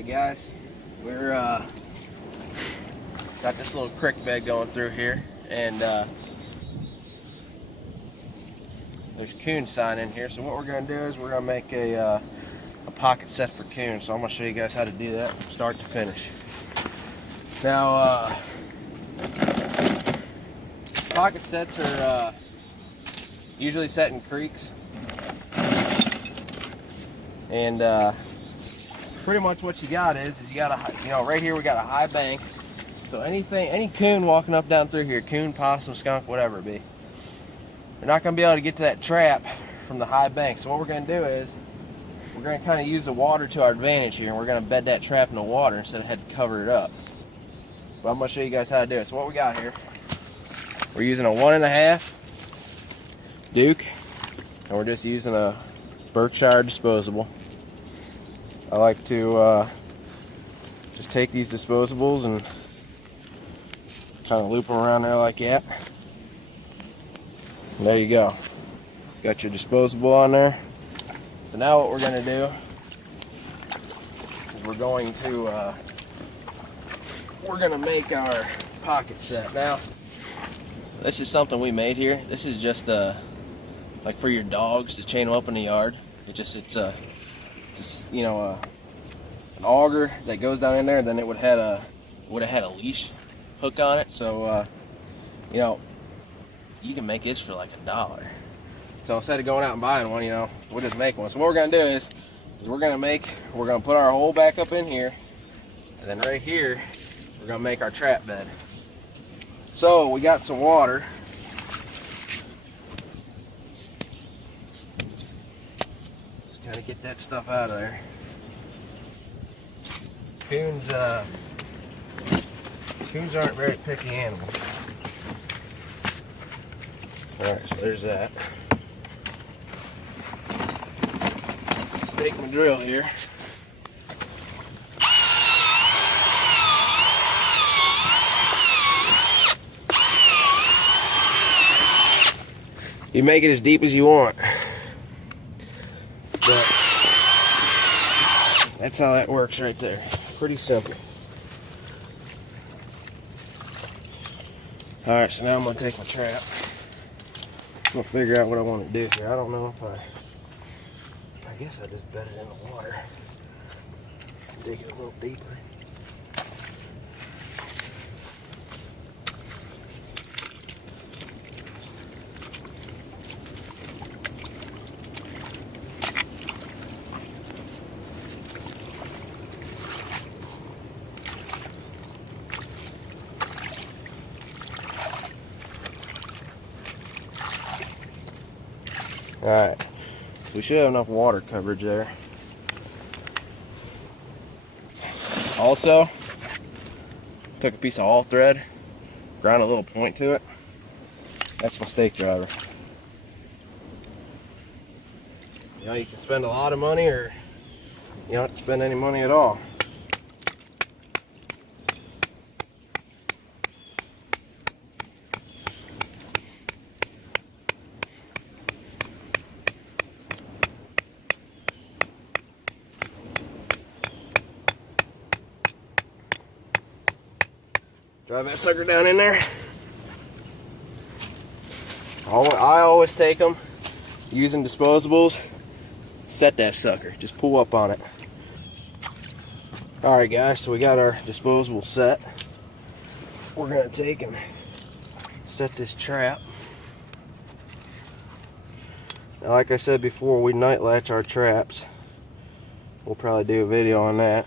Alright guys, we're got this little creek bed going through here, and there's coon sign in here. So what we're going to do is we're going to make a pocket set for coon. So I'm going to show you guys how to do that from start to finish. Now pocket sets are usually set in creeks, and pretty much what you got is you got a, right here we got a high bank. So any coon walking up down through here, coon, possum, skunk, whatever it be, they're not going to be able to get to that trap from the high bank. So what we're going to do is we're going to kind of use the water to our advantage here, and we're going to bed that trap in the water instead of having to cover it up. But I'm going to show you guys how to do it. So what we got here, we're using a 1.5 Duke, and we're just using a Berkshire disposable. I like to just take these disposables and kind of loop them around there like that. And there you go. Got your disposable on there. So now what we're going to do is we're going to make our pocket set. Now, this is something we made here. This is just like for your dogs to chain them up in the yard. It's you know, an auger that goes down in there, and then it would have had a leash hook on it. So you know, you can make this for like $1. So instead of going out and buying one, you know, we'll just make one. So what we're gonna do is we're gonna put our hole back up in here, and then right here we're gonna make our trap bed. So we got some water. Just gotta get that stuff out of there. Coons aren't very picky animals. Alright, so there's that. Take my drill here. You make it as deep as you want. But that's how that works right there. Pretty simple. Alright, so now I'm going to take my trap. I'm going to figure out what I want to do here. I don't know if I guess I just bed it in the water. Dig it a little deeper. Alright, we should have enough water coverage there. Also, took a piece of all thread, ground a little point to it. That's my stake driver. You know, you can spend a lot of money, or you don't have to spend any money at all. Drive that sucker down in there. I always take them using disposables. Set that sucker. Just pull up on it. Alright guys, so we got our disposable set. We're going to take and set this trap. Now, like I said before, we night latch our traps. We'll probably do a video on that.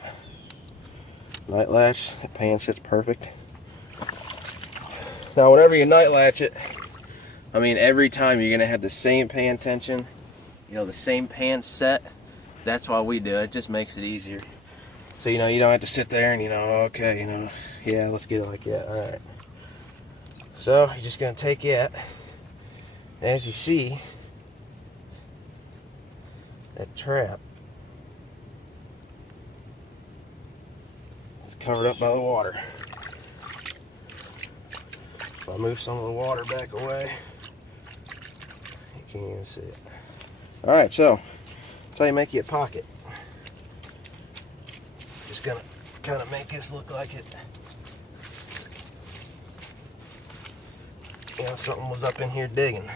Night latch, the pan sits perfect. Now whenever you night latch it, I mean, every time you're gonna have the same pan tension, you know, the same pan set. That's why we do it. It just makes it easier. So, you know, you don't have to sit there and, you know, okay, you know, yeah, let's get it like that. All right. So you're just gonna take it. As you see, that trap is covered up by the water. If I move some of the water back away, you can't even see it. Alright, so that's how you make you a pocket. Just gonna kind of make this look like it. You know, something was up in here digging.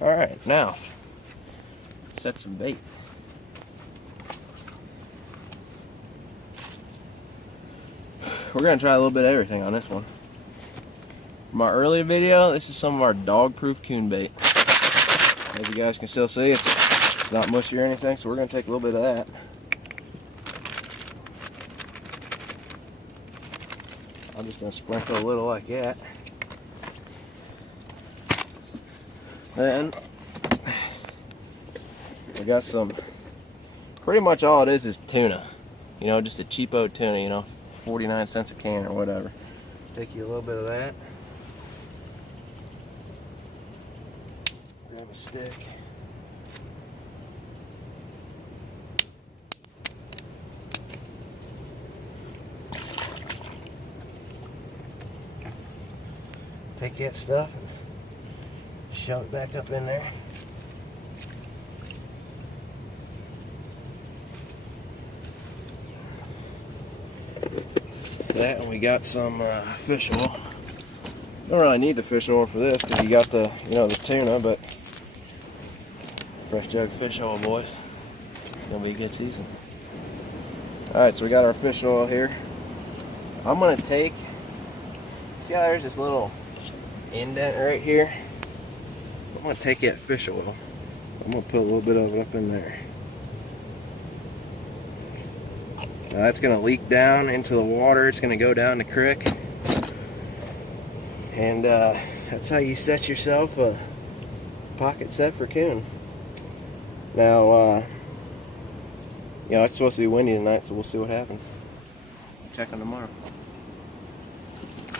All right, now set some bait. We're gonna try a little bit of everything on this one. For my earlier video, this is some of our dog-proof coon bait. As you guys can still see, it's not mushy or anything, so we're gonna take a little bit of that. I'm just gonna sprinkle a little like that. Then we got some, pretty much all it is tuna. You know, just a cheapo tuna, you know, 49 cents a can or whatever. Take you a little bit of that. Grab a stick. Take that stuff and shove it back up in there. That, and we got some fish oil. Don't really need the fish oil for this because you got the, you know, the tuna, but fresh jug fish oil, boys. It's gonna be a good season. All right, so we got our fish oil here. I'm gonna take, see how there's this little indent right here? I'm gonna take that fish oil. I'm gonna put a little bit of it up in there. Now that's gonna leak down into the water. It's gonna go down the creek. And that's how you set yourself a pocket set for coon. Now, you know, it's supposed to be windy tonight, so we'll see what happens. Check on tomorrow.